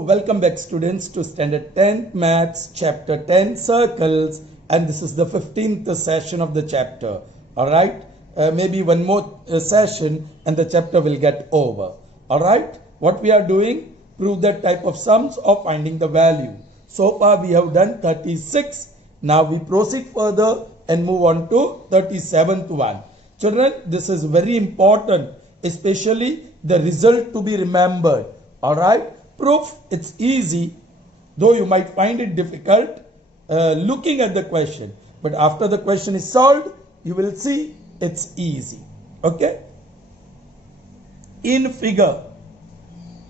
welcome back students to Standard 10 Maths Chapter 10 Circles, and this is the 15th session of the chapter. Alright, maybe one more session and the chapter will get over. Alright, what we are doing? Prove that type of sums or finding the value. So far we have done 36. Now we proceed further and move on to 37th one. Children, this is very important, especially the result to be remembered. Alright, proof, it's easy, though you might find it difficult looking at the question. But after the question is solved, you will see it's easy. Okay? In figure,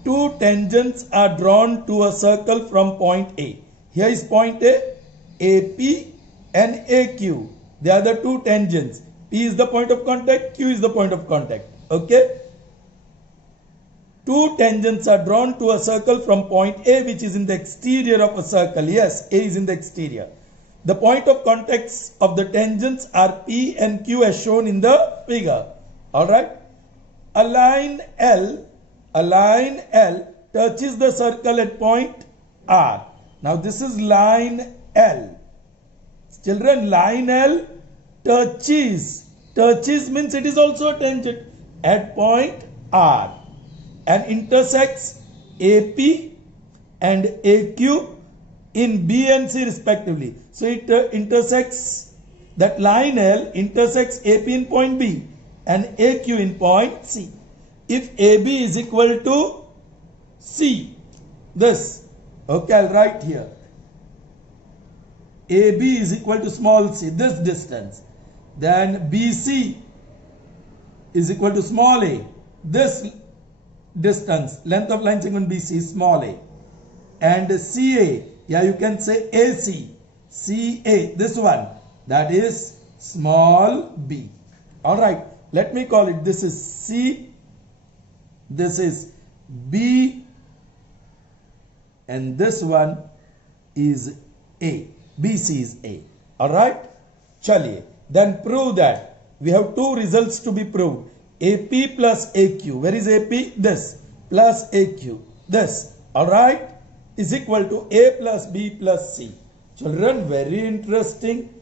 two tangents are drawn to a circle from point A. Here is point A, AP and AQ. They are the two tangents. P is the point of contact, Q is the point of contact. Okay? Two tangents are drawn to a circle from point A, which is in the exterior of a circle. Yes, A is in the exterior. The point of contacts of the tangents are P and Q as shown in the figure. Alright? A line L touches the circle at point R. Now this is line L. Children, line L touches means it is also a tangent at point R and intersects AP and AQ in B and C respectively. So it intersects, that line L intersects AP in point B and AQ in point C. If AB is equal to C, this, okay, I'll write here. AB is equal to small c, this distance. Then BC is equal to small a, this distance, length of line segment BC is small a. And CA, yeah, you can say AC, CA, this one, that is small b. Alright, let me call it, this is C, this is B, and this one is A. BC is A. Alright? Chaliye. Then prove that. We have two results to be proved. AP plus AQ. Where is AP? This. Plus AQ. This. Alright? Is equal to A plus B plus C. Children, very interesting.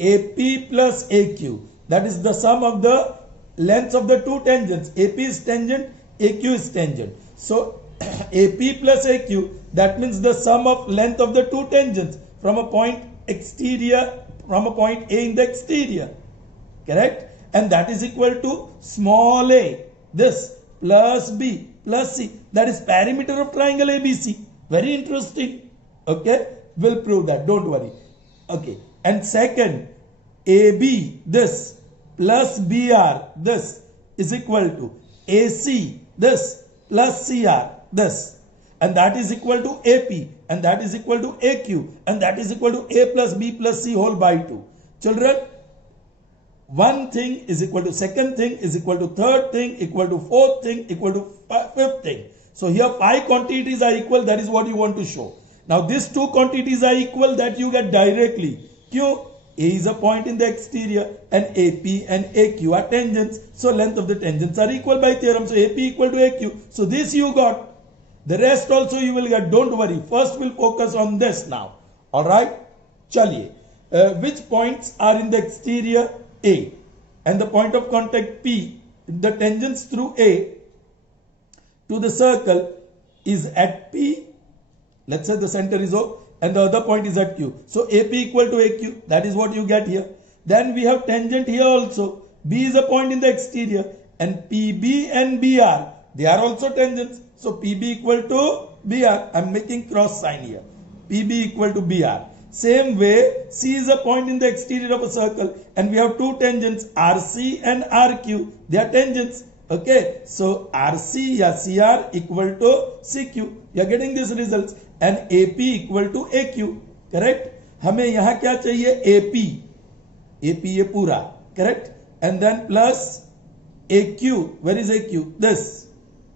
AP plus AQ. That is the sum of the lengths of the two tangents. AP is tangent, AQ is tangent. So, AP plus AQ, that means the sum of length of the two tangents from a point exterior, from a point A in the exterior. Correct? And that is equal to small a, this, plus B, plus C. That is perimeter of triangle ABC. Very interesting. Okay? We'll prove that. Don't worry. Okay. And second, AB, this, plus BR, this, is equal to AC, this, plus CR, this. And that is equal to AP, and that is equal to AQ, and that is equal to A plus B plus C whole by 2. Children, one thing is equal to second thing, is equal to third thing, equal to fourth thing, equal to fifth thing. So here 5 quantities are equal, that is what you want to show. Now these two quantities are equal, that you get directly. Q, A is a point in the exterior, and AP and AQ are tangents. So length of the tangents are equal by theorem. So AP equal to AQ. So this you got. The rest also you will get, don't worry. First we'll focus on this now. Alright? Chaliye. Which points are in the exterior? A. And the point of contact P, the tangents through A to the circle is at P. Let's say the center is O and the other point is at Q. So AP equal to AQ. That is what you get here. Then we have tangent here also. B is a point in the exterior and PB and BR, they are also tangents. So PB equal to BR. I am making cross sign here. PB equal to BR. Same way, C is a point in the exterior of a circle and we have two tangents, RC and RQ. They are tangents. Okay. So RC या CR equal to CQ. You are getting these results. And AP equal to AQ. Correct? हमें यहाँ क्या चाहिए? AP. AP ये पूरा. Correct? And then plus AQ. Where is AQ? This.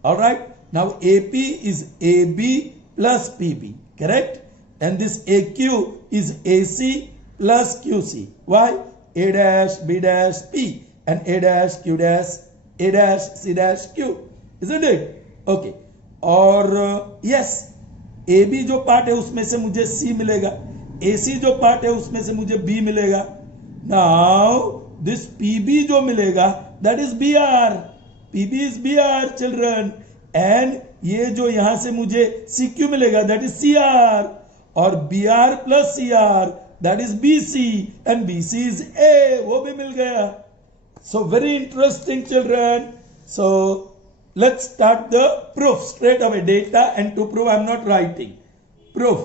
Alright? Now AP is AB plus PB, correct? And this AQ is AC plus QC. Why? A dash, B dash, P and A dash, Q dash, A dash, C dash, Q. Isn't it? Okay. Or yes, A B जो part है उसमें से मुझे सी मिलेगा, ए सी जो part है उसमें से मुझे बी मिलेगा. नाउ दिस पी बी जो मिलेगा that is B R. P B is B R children. And ये जो यहां से मुझे सी क्यू मिलेगा दैट इज सी आर. और B R plus C R that is B C. And B C is A, वो भी मिल गया. So very interesting children. So let's start the proof straight away. Data, and to prove I'm not writing. Proof.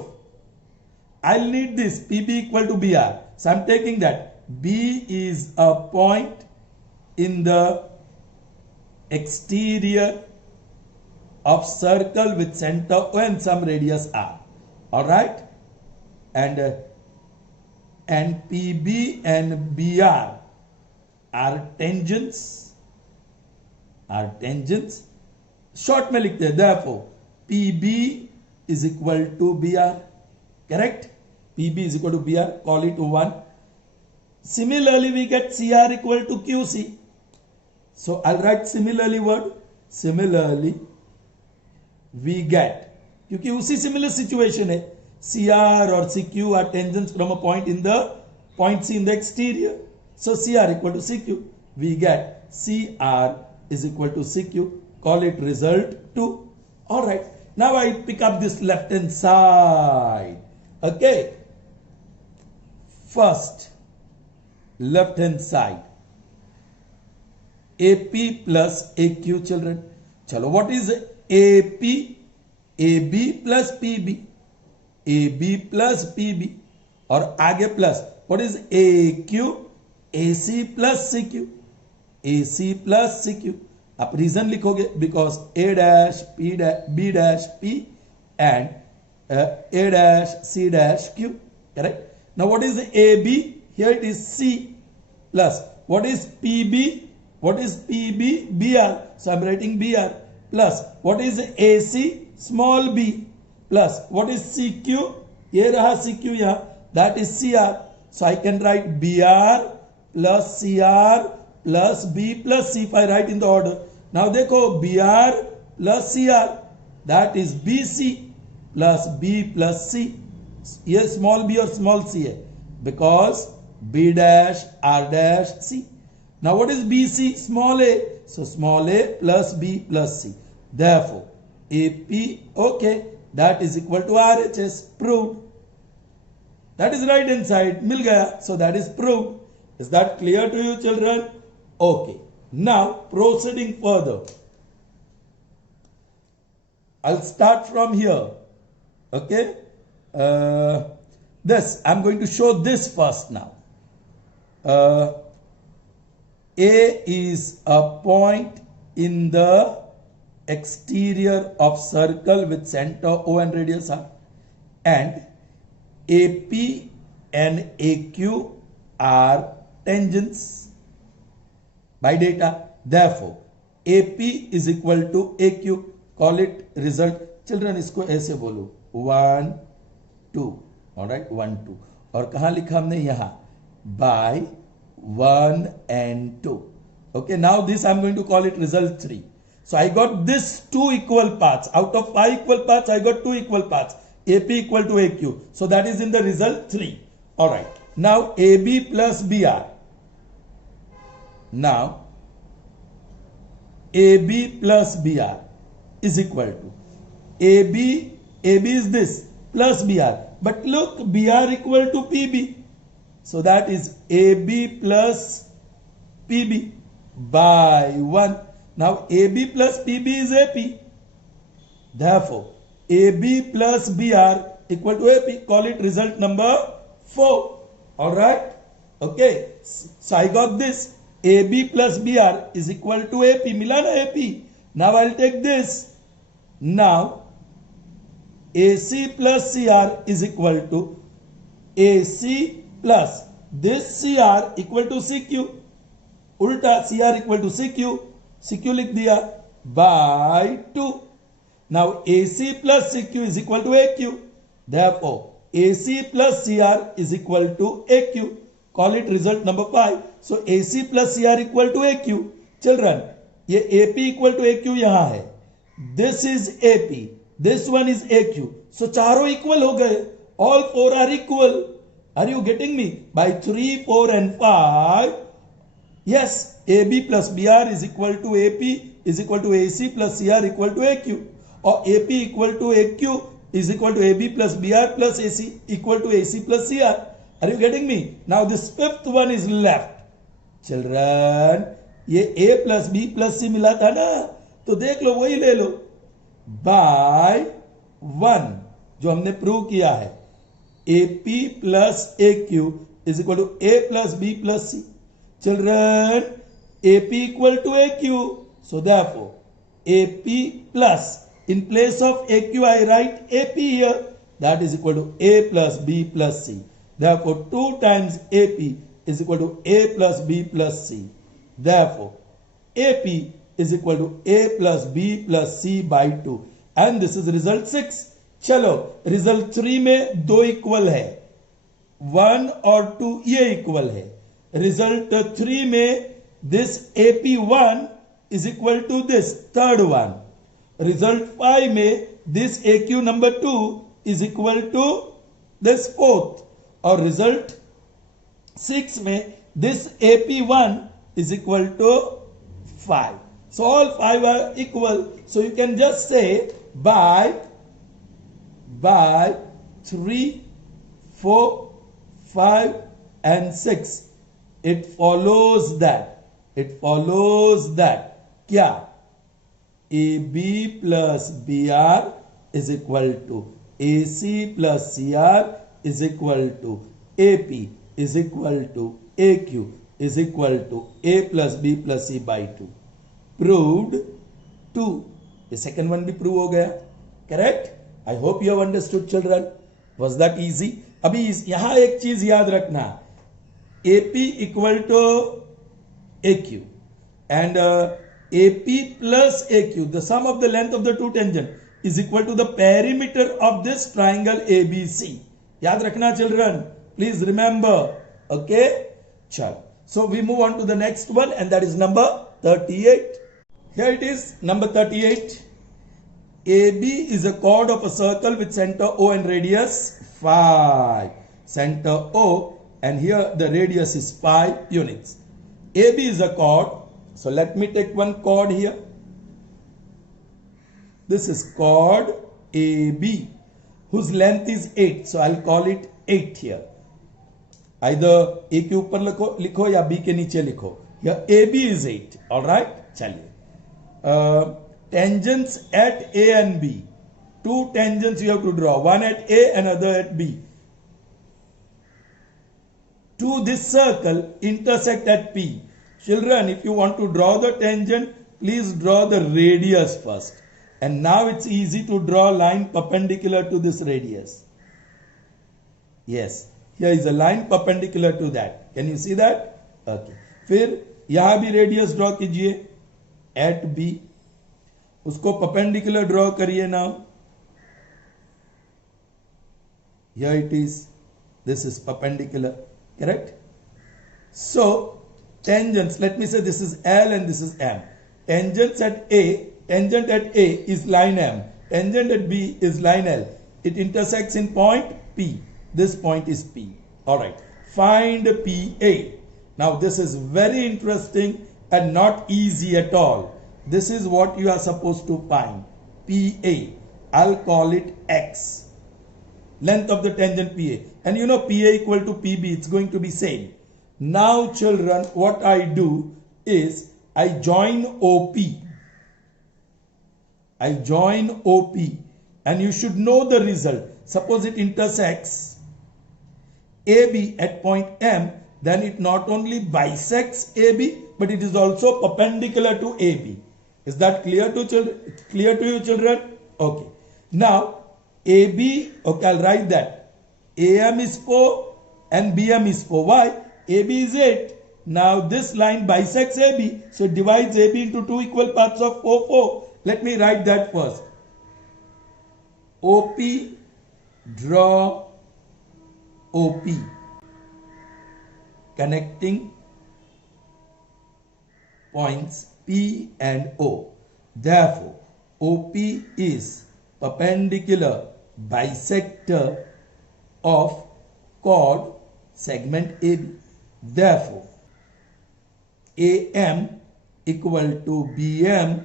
I'll need this PB equal to BR. So I'm taking that. B is a point in the exterior of circle with center O and some radius R. Alright? And PB and BR are tangents. Short में लिखते हैं. therefore PB is equal to BR. correct? PB is equal to BR. call it 1. Similarly we get CR equal to QC. So I'll write similarly word. Similarly we get, क्योंकि उसी similar situation है, CR or CQ are tangents from a point in the point C in the exterior. So CR equal to CQ. We get CR is equal to CQ. Call it result 2. Alright. Now I pick up this left hand side. Okay. First, left hand side. AP plus AQ children. Chalo, what is AP? AB plus PB. AB plus PB. और आगे plus. What is AQ? AC plus CQ. AC plus CQ. आप reason लिखोगे because A dash P dash B dash P and A dash C dash Q. Correct? Now what is AB? Here it is C plus. What is PB? What is PB? BR. So I'm writing BR plus. What is AC? Small b plus. What is CQ? ये रहा CQ यहाँ. That is CR. So I can write BR plus CR plus B plus C if I write in the order. Now देखो BR plus CR that is BC plus B plus C. ये small b और small c है because B dash R dash C. Now what is BC? Small a. So small a plus B plus C. Therefore AP, okay, that is equal to RHS. Proved. That is right hand side. मिल गया. So that is proved. Is that clear to you children? Okay. Now proceeding further. I'll start from here. Okay. This I'm going to show this first now. A is a point in the exterior of circle with center O and radius R, and AP and AQ are tangents by data. Therefore AP is equal to AQ. Call it result. Children इसको ऐसे बोलो 1 2. Alright, 1 2. और कहाँ लिखा हमने? यहाँ by 1 and 2. Okay, now this I'm going to call it result 3. So I got this 2 equal parts. Out of 5 equal parts, I got 2 equal parts. AP equal to AQ. So that is in the result 3. Alright. Now AB plus BR. Now AB plus BR is equal to AB is this plus BR. But look, BR equal to PB. So that is AB plus PB by 1. Now AB plus PB is AP. Therefore AB plus BR equal to AP. Call it result number 4. Alright. Okay. So I got this. AB plus BR is equal to AP. मिला ना AP. Now I'll take this. Now AC plus CR is equal to AC plus this CR equal to CQ. उल्टा CR equal to CQ. CQ लिख दिया by 2. Now AC plus CQ is equal to AQ. Therefore AC plus CR is equal to AQ. Call it result number 5. So AC plus CR equal to AQ. Children, ये AP equal to AQ यहाँ है. This is AP. this one is AQ. So चारों equal हो गए. All four are equal. Are you getting me? By 3, 4 and 5. Yes, AB plus BR is equal to AP is equal to AC plus CR equal to AQ. Or AP equal to AQ is equal to AB plus BR plus AC equal to AC plus CR. Are you getting me? Now this fifth one is left. Children, ये A plus B plus C मिला था ना, तो देख लो वही ले लो. By 1 जो हमने प्रूव किया है, AP plus AQ is equal to A plus B plus C. Children, AP equal to AQ. So therefore, AP plus, in place of AQ I write AP here. That is equal to A plus B plus C. Therefore, 2 times AP is equal to A plus B plus C. Therefore, AP is equal to A plus B plus C by 2. And this is result 6. चलो result 3 में 2 equal है, 1 और 2 ये equal है. Result 3 में this AP1 is equal to this third one. Result 5 में this AQ number 2 is equal to this fourth. और result 6 में this AP1 is equal to 5. So all 5 are equal. So you can just say by 3, 4, 5 and 6 it follows that क्या AB plus BR is equal to AC plus CR is equal to AP is equal to AQ is equal to A plus B plus C by 2. Proved 2. The second one भी prove हो गया. Correct? I hope you have understood, children. Was that easy? अभी यहां एक चीज याद रखना, AP equal to AQ and AP plus AQ, the sum of the length of the two tangent is equal to the perimeter of this triangle ABC. याद रखना children, please remember. Okay, चल. So we move on to the next one, and that is number 38. Here it is, number 38. AB is a chord of a circle with center O and radius 5. Center O, and here the radius is 5 units. AB is a chord. So let me take one chord here. This is chord AB, whose length is 8. So I'll call it 8 here. Either A के ऊपर लिखो या B के नीचे लिखो. Here AB is 8. All right. चलिए. Tangents at A and B. 2 tangents you have to draw. One at A, another at B. To this circle intersect at P. Children, if you want to draw the tangent, please draw the radius first. And now it's easy to draw a line perpendicular to this radius. Yes, here is a line perpendicular to that. Can you see that? Okay. फिर यहां भी radius draw कीजिए at B. उसको perpendicular draw करिए now. Here it is. This is perpendicular. Correct? So tangents, let me say this is L and this is M. Tangent at A is line M. Tangent at B is line L. It intersects in point P. This point is P. Alright. Find PA. Now this is very interesting and not easy at all. This is what you are supposed to find. PA. I'll call it X. Length of the tangent PA. And you know PA equal to PB. It's going to be same. Now children, what I do is I join OP. I join OP. And you should know the result. Suppose it intersects AB at point M. Then it not only bisects AB, but it is also perpendicular to AB. Is that clear to children? Clear to you, children? Okay. Now, AB, okay, I'll write that. AM is 4 and BM is 4. Why? AB is 8. Now, this line bisects AB, so it divides AB into 2 equal parts of 4, 4. Let me write that first. OP, draw OP. Connecting points P and O. Therefore, OP is perpendicular bisector of chord segment AB. Therefore, AM equal to BM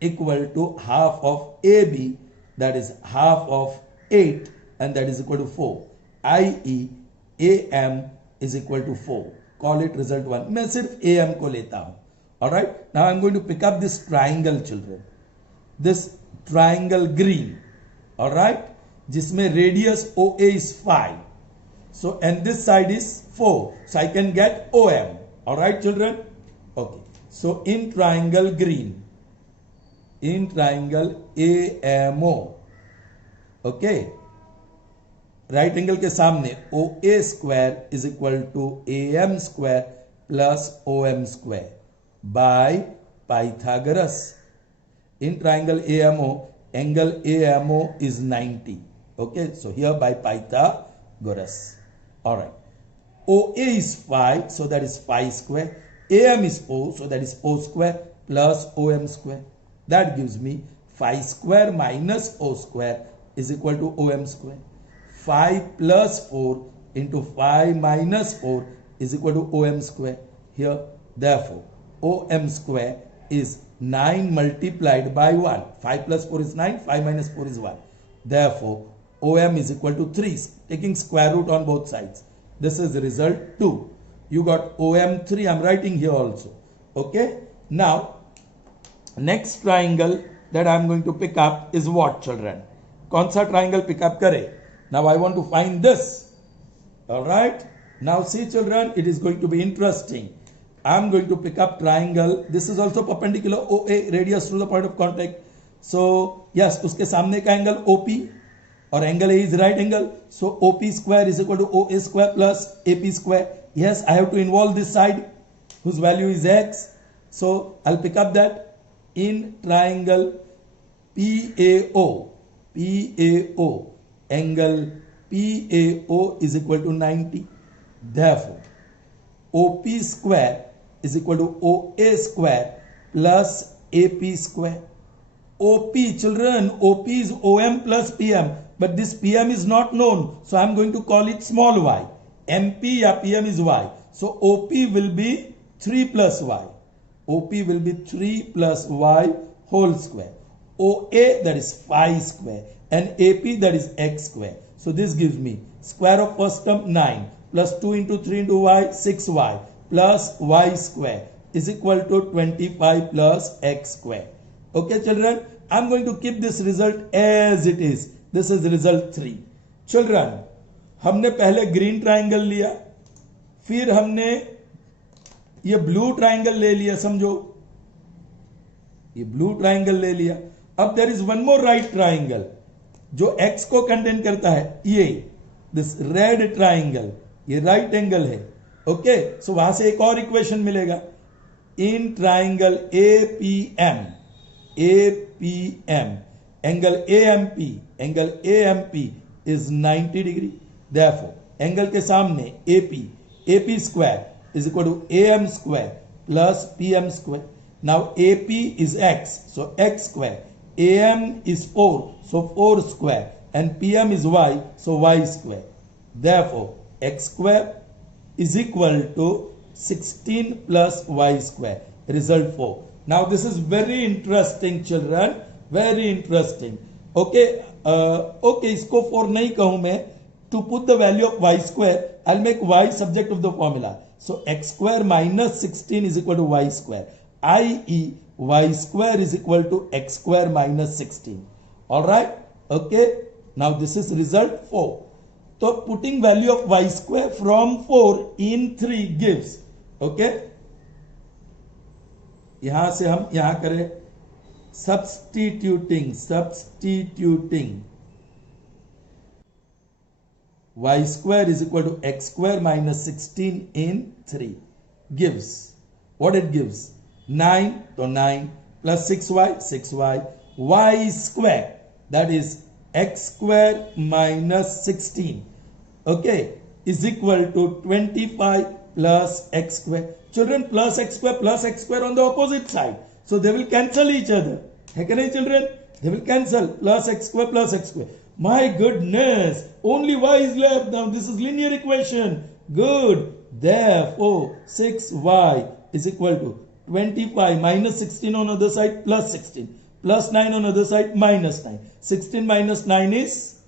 equal to half of AB, that is half of 8, and that is equal to 4, i.e. AM is equal to 4. Call it result 1. मैं सिर्फ AM को लेता हूं. Alright, now I'm going to pick up this triangle, children. This triangle green. Alright, जिसमें radius OA is 5. So, and this side is 4. So, I can get OM. Alright, children? Okay. So, in triangle green, in triangle AMO, okay, right angle के सामने OA square is equal to AM square plus OM square by Pythagoras. In triangle AMO, angle AMO is 90. Okay, so here by Pythagoras. Alright. OA is 5, so that is 5 square. AM is 4, so that is 4 square plus OM square. That gives me 5 square minus O square is equal to OM square. 5 plus 4 into 5 minus 4 is equal to OM square. Here, therefore, OM square is 9 multiplied by 1. 5 plus 4 is 9, 5 minus 4 is 1. Therefore, OM is equal to 3, taking square root on both sides. This is the result 2. You got OM 3, I'm writing here also. Okay. Now, next triangle that I'm going to pick up is what, children? कौन सा triangle pick up करे? Now, I want to find this. Alright. Now, see, children, it is going to be interesting. I'm going to pick up triangle. This is also perpendicular OA, radius to the point of contact. So, yes, उसके सामने का angle OP और angle A is right angle. So, OP square is equal to OA square plus AP square. Yes, I have to involve this side whose value is X. So, I'll pick up that in triangle PAO. PAO. Angle PAO is equal to 90. Therefore, OP square is equal to OA square plus AP square. OP, children, OP is OM plus PM, but this PM is not known, so I am going to call it small y. MP या PM is y. So OP will be 3 plus y. OP will be 3 plus y whole square. OA, that is 5 square, and AP, that is x square. So this gives me square of first term 9 plus 2 into 3 into y, 6y plus y square is equal to 25 plus x square. Okay, children, I'm going to keep this result as it is. This is result 3. Children, हमने पहले green triangle लिया, फिर हमने ये blue triangle ले लिया, समझो ये ब्लू ट्राइंगल ले लिया. अब there is one more right triangle जो एक्स को कंटेन करता है, ये दिस रेड ट्राइंगल, ये राइट एंगल है. ओके, सो वहां से एक और इक्वेशन मिलेगा. In triangle APM, APM angle AMP is 90 degree. Therefore, angle के सामने AP square is equal to AM square plus PM square. Now AP is X, so X square. AM is 4, so 4 square. And PM is Y, so Y square. Therefore, X square is equal to 16 plus Y square. Result 4. Now this is very interesting, children. Very interesting. Okay, okay, इसको 4 नहीं कहूं मैं. To put the value of y square, I'll make y subject of the formula. So x square minus 16 is equal to y square, i.e. y square is equal to x square minus 16. Alright? Okay. Now this is result 4. So putting value of y square from 4 in 3 gives. Okay. यहां से हम यहां करें substituting. Y square is equal to x square minus 16 in 3 gives, what it gives? 9, so 9 plus 6y, y square, that is x square minus 16, okay, is equal to 25 plus x square. Children, plus x square on the opposite side, so they will cancel each other. है कि नहीं children? They will cancel. Plus x square plus x square. My goodness. Only y is left. Now this is linear equation. Good. Therefore, 6y is equal to 25 minus 16 on other side plus 16. Plus 9 on other side minus 9. 16 minus 9 is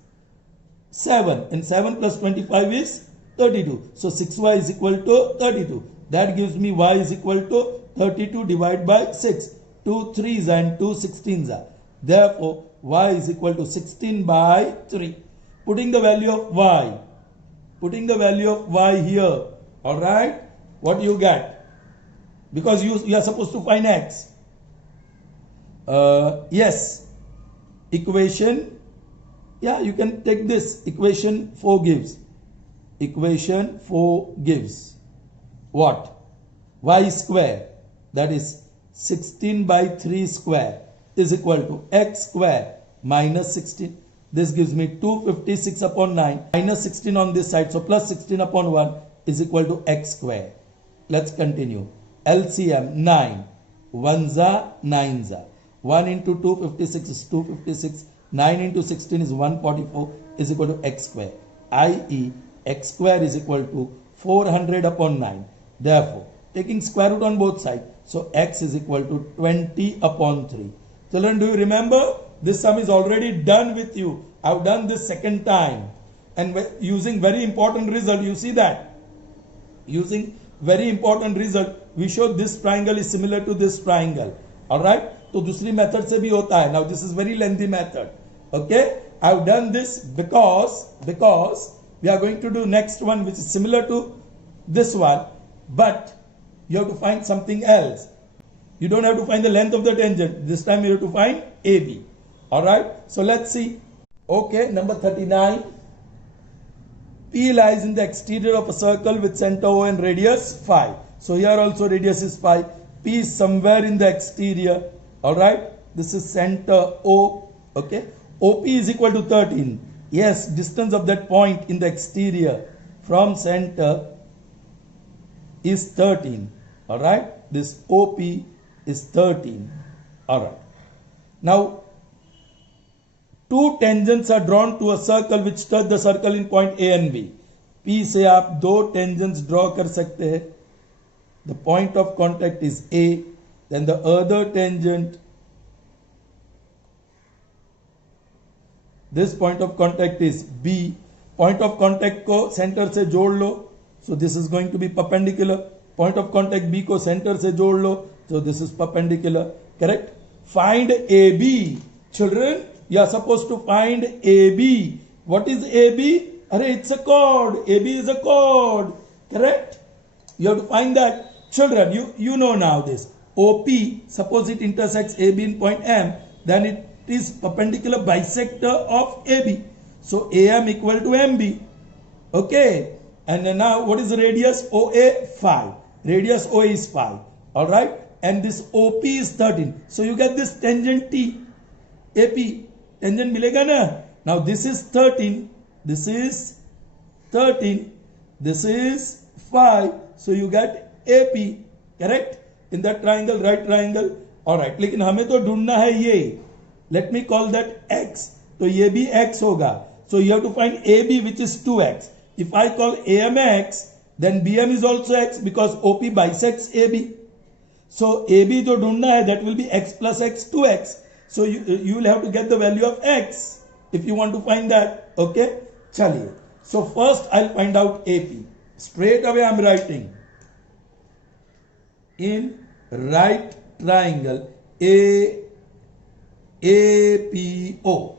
7. And 7 plus 25 is 32. So 6y is equal to 32. That gives me y is equal to 32 divided by 6. 2 3s and 2 16s are. Therefore, y is equal to 16 by 3. Putting the value of y. Putting the value of y here. Alright. What you get? Because you are supposed to find x. Yes. Equation. Yeah, you can take this. Equation 4 gives. Equation 4 gives. What? Y square. That is 16 by 3 square is equal to x square minus 16. This gives me 256 upon 9 minus 16 on this side. So plus 16 upon 1 is equal to x square. Let's continue. LCM 9. 1s are 9s are. 1 into 256 is 256. 9 into 16 is 144 is equal to x square. I.e. x square is equal to 400 upon 9. Therefore, taking square root on both sides. So x is equal to 20 upon 3. Children, do you remember? This sum is already done with you. I have done this second time. And using very important result, you see that. Using very important result, we show this triangle is similar to this triangle. Alright? So, दूसरी method से भी होता है. Now, this is very lengthy method. Okay? I have done this because we are going to do next one which is similar to this one. But you have to find something else. You don't have to find the length of the tangent. This time you have to find AB. Alright? So let's see. Okay, number 39. P lies in the exterior of a circle with center O and radius phi. So here also radius is phi. P is somewhere in the exterior. Alright? This is center O. Okay? OP is equal to 13. Yes, distance of that point in the exterior from center is 13. Alright? This OP is 13. Alright. Now, two tangents are drawn to a circle which touch the circle in point A and B. P से आप दो tangents draw कर सकते हैं. The point of contact is A. Then the other tangent. This point of contact is B. Point of contact को center से जोड़ लो. So this is going to be perpendicular. Point of contact B को center से जोड़ लो. So this is perpendicular. Correct? Find AB. Children, you are supposed to find AB. What is AB? Array, it's a chord. AB is a chord. Correct? You have to find that. Children, you know now this. OP, suppose it intersects AB in point M, then it is perpendicular bisector of AB. So AM equal to MB. Okay. And then now what is the radius? OA? Phi. Radius OA is phi. Alright. And this OP is 13. So you get this tangent T. AP. Tangent milega na? Now this is 13. This is 13. This is phi. So you get AP. Correct? In that triangle, right triangle. Alright. लेकिन हमें तो ढूंढना है ये. Let me call that X. तो ये भी X होगा. So you have to find AB which is 2X. If I call AM X, then BM is also X because OP bisects AB. So AB जो ढूंढना है, that will be X plus X 2X. So you will have to get the value of X if you want to find that. Okay? चलिए. So first I'll find out AP. Straight away I'm writing. In right triangle APO.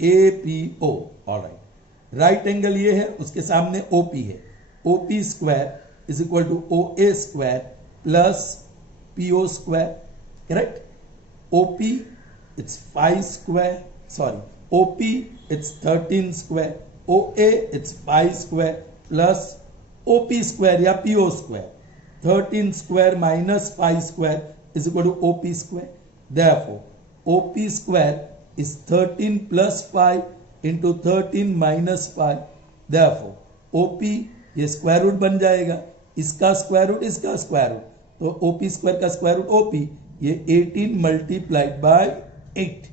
APO. Alright. Right angle ये है, उसके सामने OP है. OP square is equal to OA square plus PO square. Correct? OP it's 5 square. Sorry, OP it's 13 square. OA it's 5 square plus OP square या PO square. 13 square minus 5 square is equal to OP square. Therefore OP square is 13 plus 5 into 13 minus 5. Therefore, OP ये square root बन जाएगा. इसका square root, इसका square root. तो OP square का square root OP ये 18 multiplied by 8.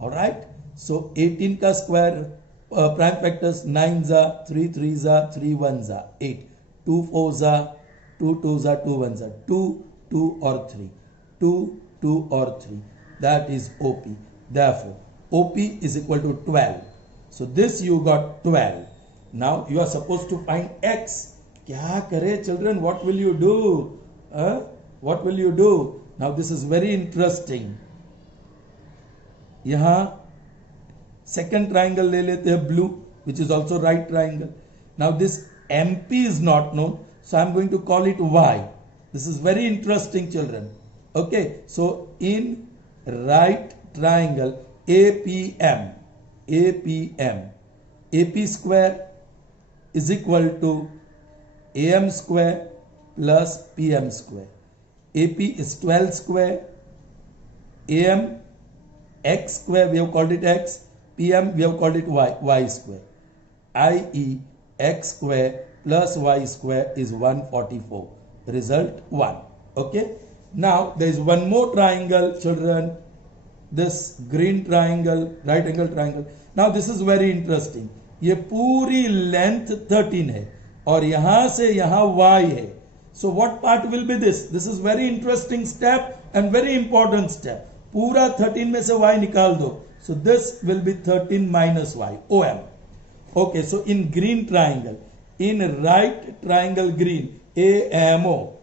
All right. So 18 का square prime factors 9 za 3 3 za 3 1 za 8 2 4 za 2 2 za 2 1 za 2 2 or 3 2 2 or 3. That is OP. Therefore, OP is equal to 12. So this you got 12. Now you are supposed to find X. Kya kare children? What will you do? What will you do? Now this is very interesting. यहाँ second triangle ले लेते हैं blue, which is also right triangle. Now this MP is not known, so I'm going to call it Y. This is very interesting, children. Okay, so in right triangle APM, AP square is equal to AM square plus PM square. AP is 12 square, AM X square, we have called it X, PM we have called it Y square, i.e. X square plus Y square is 144. Result 1. Okay. Now there is one more triangle, children. This green triangle, right angle triangle. Now this is very interesting. ये पूरी length 13 है और यहाँ से यहाँ Y है. So what part will be this? This is very interesting step and very important step. पूरा 13 में से Y निकाल दो. So this will be 13 minus Y, OM. Okay, so in green triangle, in right triangle green, AMO,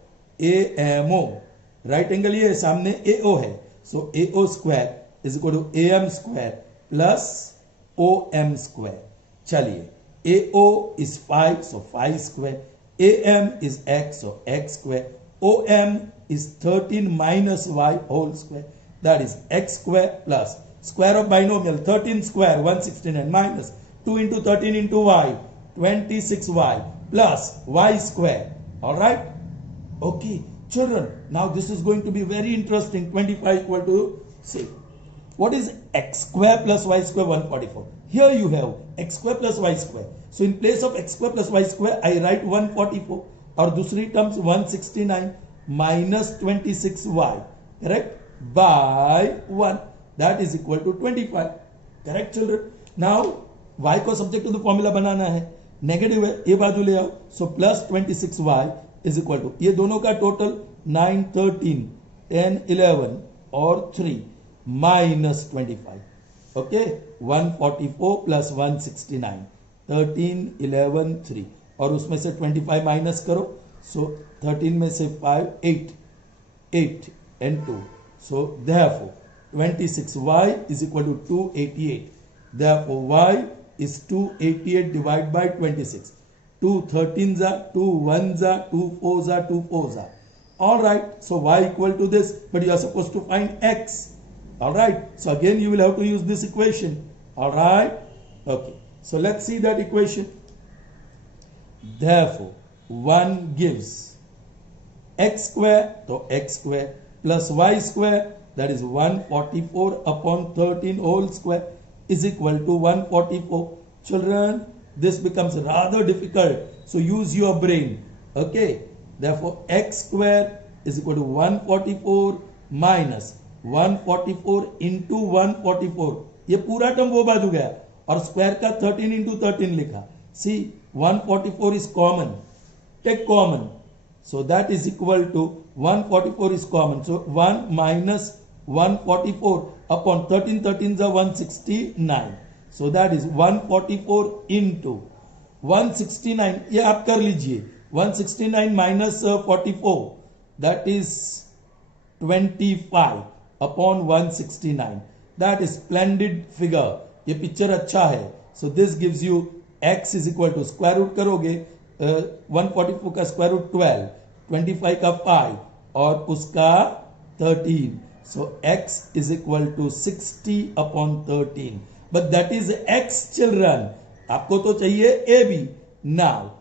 right angle ये सामने AO है. So AO square is equal to AM square plus OM square. चलिए, AO is 5, so 5 square. AM is X, so X square. OM is 13 minus Y whole square. That is X square plus square of binomial 13 square 169 minus 2 into 13 into Y 26Y plus Y square. All right. Okay, children. Now this is going to be very interesting. 25 equal to say. What is X square plus Y square? 144. Here you have X square plus Y square. So in place of X square plus Y square, I write 144. और दूसरी terms 169 minus 26Y. Correct? By 1. That is equal to 25. Correct, children? Now Y को subject to the formula बनाना है. Negative है, ये बाजू ले आओ. So plus 26Y is equal to, ये दोनों का total 9, 13, 10, 11 और 3 minus 25. Okay, 144 plus 169, 13, 11, 3 और उसमें से 25 minus करो. So 13 में से 5, 8 and 2. So therefore 26Y is equal to 288. Therefore Y is 288 divided by 26. 2 13s are 2 1s are 2 4s are 2 4s are. All right. So Y equal to this, but you are supposed to find X. All right. So again you will have to use this equation. All right. Okay. So let's see that equation. Therefore 1 gives X square, so X square plus Y square, that is 144 upon 13 whole square is equal to 144. Children, this becomes rather difficult. So use your brain. Okay. Therefore X square is equal to 144 minus 144 into 144. ये पूरा term वो बाजू गया और square का 13 into 13 लिखा. See, 144 is common. Take common. So that is equal to 144 is common. So 1 minus 144 upon 13 13s are 169. So that is 144 into 169. ये आप कर लीजिए. 169 minus 44. That is 25 upon 169. That is splendid figure. ये picture अच्छा है. So this gives you X is equal to square root करोगे 144 का square root 12, 25 का 5 और उसका 13. So X is equal to 60 upon 13. But that is X, children. आपको तो चाहिए AB. Now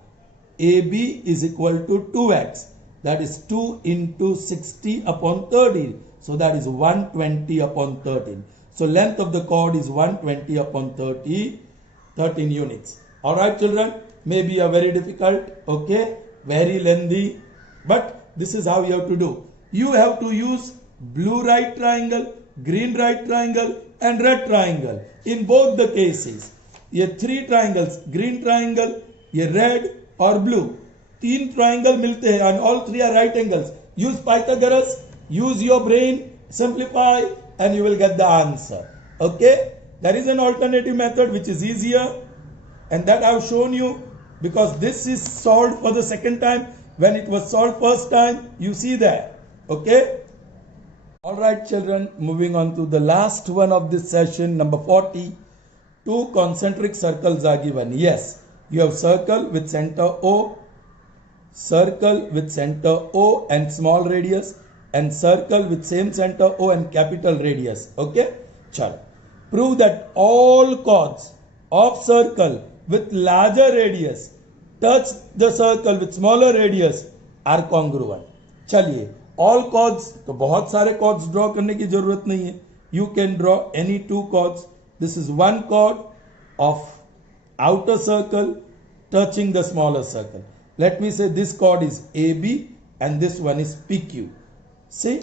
AB is equal to 2X. That is 2 into 60 upon 13. So that is 120 upon 13. So length of the chord is 120 upon 13 units. All right, children. Maybe a very difficult, okay, very lengthy, but this is how you have to do. You have to use blue right triangle green right triangle and red triangle. In both the cases, ये 3 triangles, green triangle, ये red और blue, 3 triangle मिलते हैं and all 3 are right angles. Use Pythagoras, use your brain, simplify and you will get the answer. Okay? There is an alternative method which is easier, and that I have shown you because this is solved for the second time. When it was solved first time, you see that. Okay? Alright children, moving on to the last one of this session, number 40. 2 concentric circles are given. Yes, you have circle with center O, circle with center O and small radius, and circle with same center O and capital radius. Okay? Chalo. Prove that all chords of circle with larger radius touch the circle with smaller radius are congruent. चलिए, all chords, तो बहुत सारे chords draw करने की जरूरत नहीं है. You can draw any 2 chords. This is one chord of outer circle touching the smaller circle. Let me say this chord is AB and this one is PQ. See,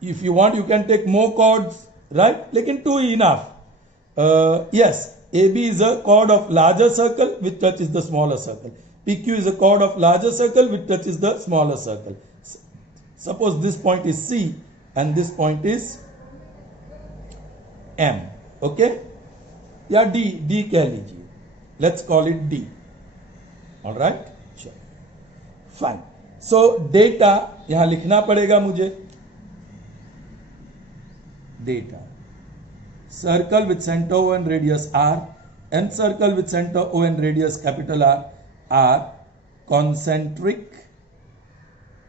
if you want, you can take more chords, right? Lekin 2 enough. Yes, AB is a chord of larger circle which touches the smaller circle. PQ is a chord of larger circle which touches the smaller circle. Suppose this point is C and this point is M. Okay? या D कह लीजिए. Let's call it D. Alright? Sure. Fine. So data यहां लिखना पड़ेगा मुझे. Data. Circle with center O and radius R and circle with center O and radius capital R are concentric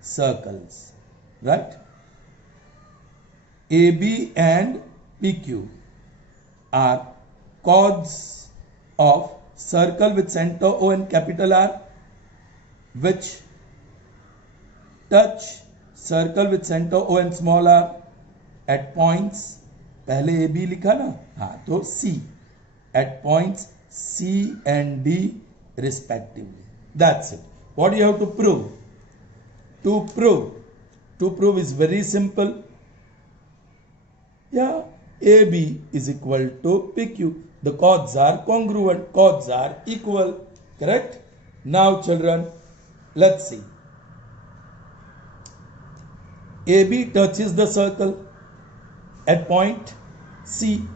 circles. Right? AB and PQ are chords of circle with center O and capital R which touch circle with center O and small r at points, पहले AB लिखा ना, हाँ तो C, at points C and D respectively. That's it. What do you have to prove? To prove is very simple. Yeah, AB is equal to PQ. The chords are congruent, chords are equal. Correct? Now children, let's see. AB touches the circle at point C.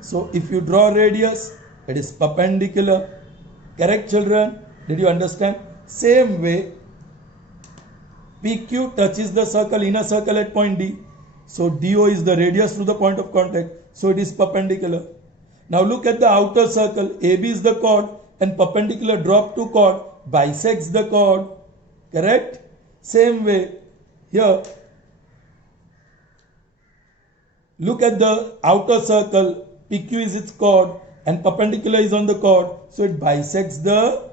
So if you draw radius, it is perpendicular. Correct children? Did you understand? Same way, PQ touches the circle, inner circle at point D. So DO is the radius through the point of contact. So it is perpendicular. Now look at the outer circle. AB is the chord and perpendicular drop to chord bisects the chord. Correct? Same way here. Look at the outer circle. PQ is its chord and perpendicular is on the chord. So it bisects the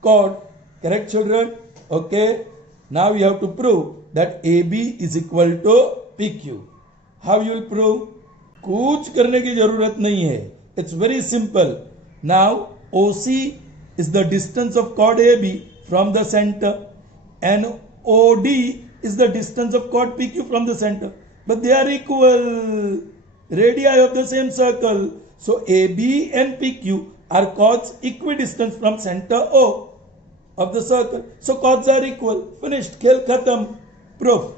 chord. Correct children? Okay. Now we have to prove that AB is equal to PQ. How you will prove? कुछ करने की जरूरत नहीं है. It's very simple. Now OC is the distance of chord AB from the center and OD is the distance of chord PQ from the center. But they are equal. Radii of the same circle. So AB and PQ are chords equidistant from center O of the circle. So chords are equal. Finished. Khel khatam. Proof.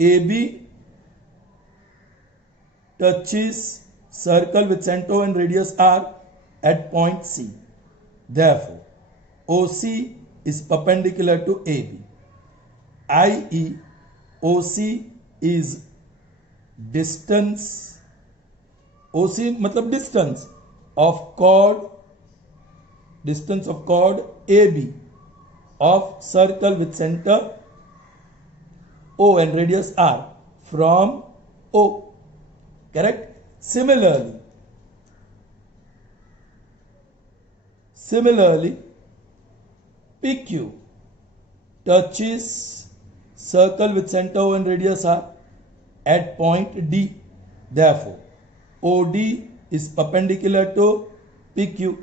AB touches circle with center O and radius R at point C. Therefore, OC is perpendicular to AB. i.e. OC is distance. OC मतलब distance of chord AB of circle with center O and radius R from O. Correct? Similarly, PQ touches circle with center O and radius R at point D. Therefore, OD is perpendicular to PQ,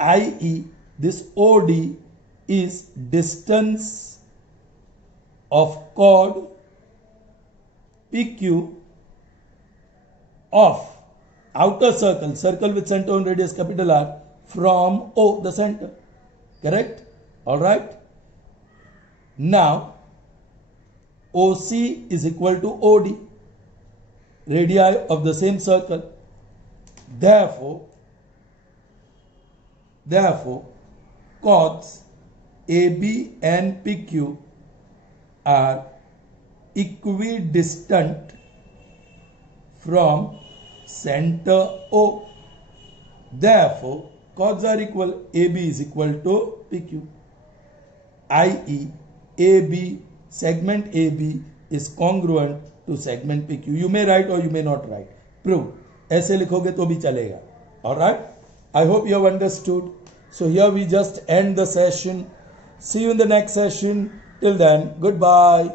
i.e. this OD is distance of chord PQ of outer circle with center on radius capital R from O, the center. Correct? All right. Now, OC is equal to OD, radii of the same circle. Therefore, chords AB and PQ are equidistant from center O. Therefore, chords are equal. AB is equal to PQ, i.e. AB, segment AB is congruent to segment PQ. You may write or you may not write. Prove. ऐसे लिखोगे तो भी चलेगा. Alright? I hope you have understood. So here we just end the session. See you in the next session. Till then, goodbye.